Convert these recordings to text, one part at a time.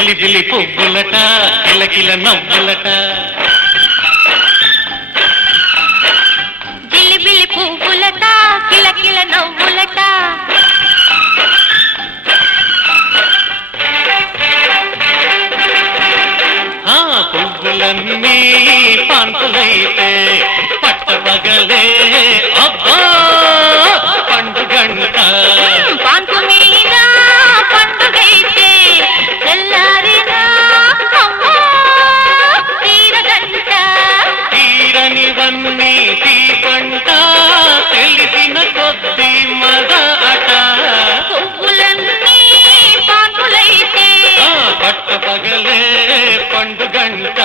జిలిబిలి పువ్వులట కిలకిల నవ్వులట జిలిబిలి పువ్వులట కిలకిల నవ్వులట పువ్వులన్నీ పాన్పులైతే పట్టపగలే అబ్బా పండుగంట పాన్పు మీద పండుగైతే తెల్లారినా తీరగంట తీరనివన్నీ తీపంట తెలిసిన కొద్ది మద అట పువ్వులన్నీ పాన్పులైతే పట్టపగలే పండుగంట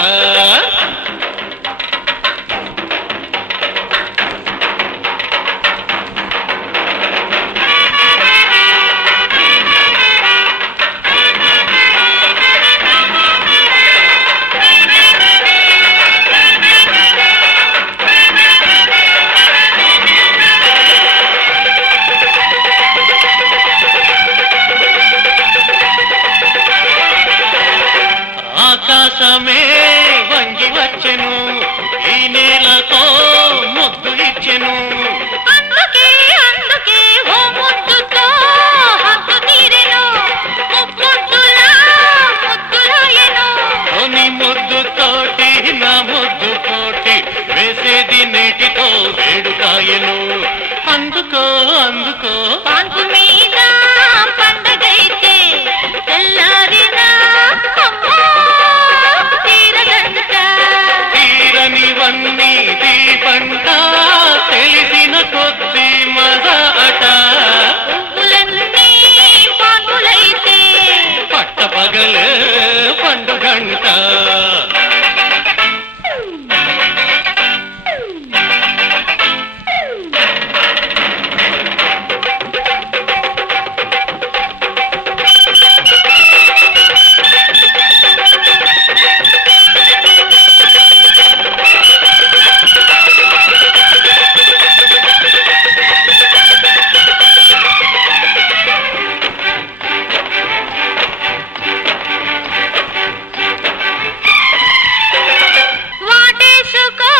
ఆకాశమే వంగి వచ్చెను ఈ నేలతో ముద్దు ఇచ్చెను అందుకే అందుకే ఓ ముద్దుతో హద్దు తీరెను ముద్దులా ముద్దులాయెను నీ ముద్దుతోటి నా ముద్దు పోటీ వేసేది నేటితో వేడుకాయను అందుకో అందుకో పాన్పు మీద పండగైతే తెల్లారినా తీరగంట తీరనివన్నీ దీపంట తెలిసిన కొద్ది మద అట పువ్వులన్నీ పాన్పులైతే పట్టపగలే పండుగంట వాటేసుకో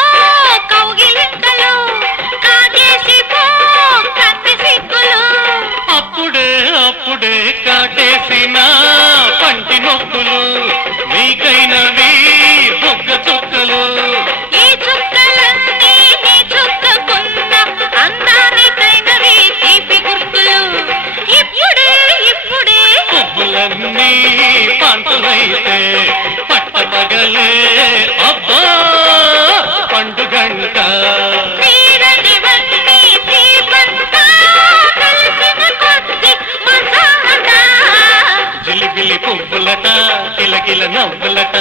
కౌగిలింతలు కాజేసి పో కత్తి సిగ్గులు అప్పుడే అప్పుడే కాటేసిన పంటి నొక్కులు మీకైనవి బొగ్గ చుక్కలు ఈ చుక్కలన్నీ నీ చుక్కకున్న అందానికైనవి తీపి గుర్తులు ఇప్పుడే ఇప్పుడే పువ్వులన్నీ పంతులైతే పట్టపగలే అబ్బా పండుగంట తీరనివన్నీ దీపంతా కలిసిన కొద్ది మజాట జిలిబిలి పువ్వులట కిలకిల నవ్వులట